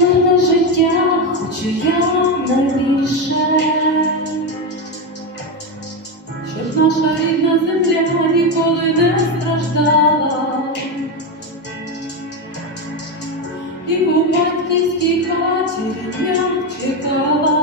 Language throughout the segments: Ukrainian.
Наше життя хочу я найбільше, щоб наша рідна земля ніколи не страждала. І у батьківській хаті рідня чекала,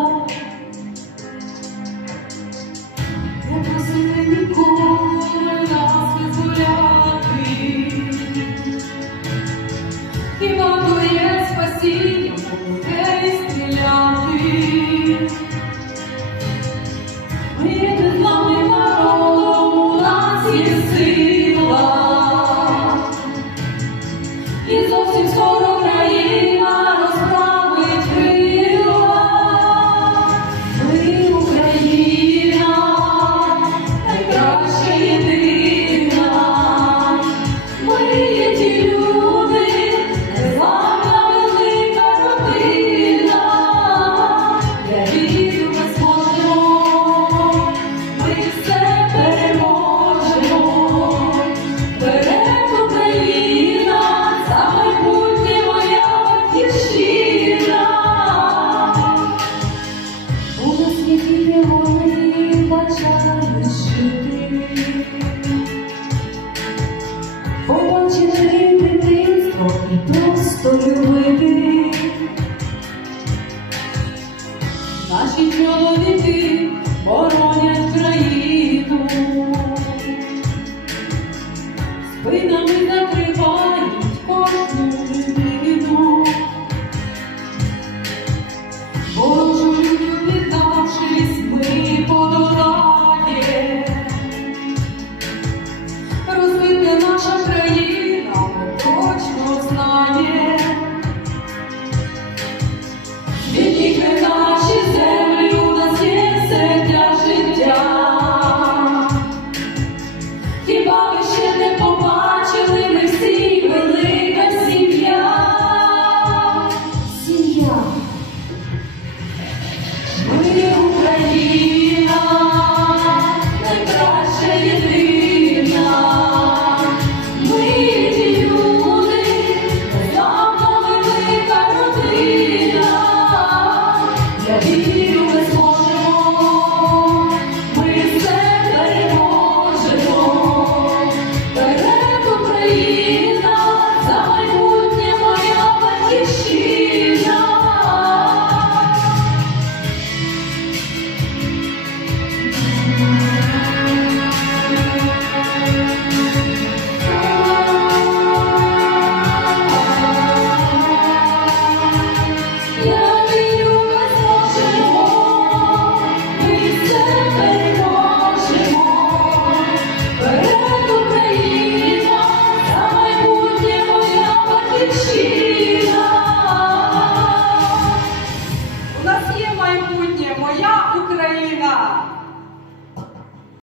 Наші чоловіки боронять країну, спинами закривають.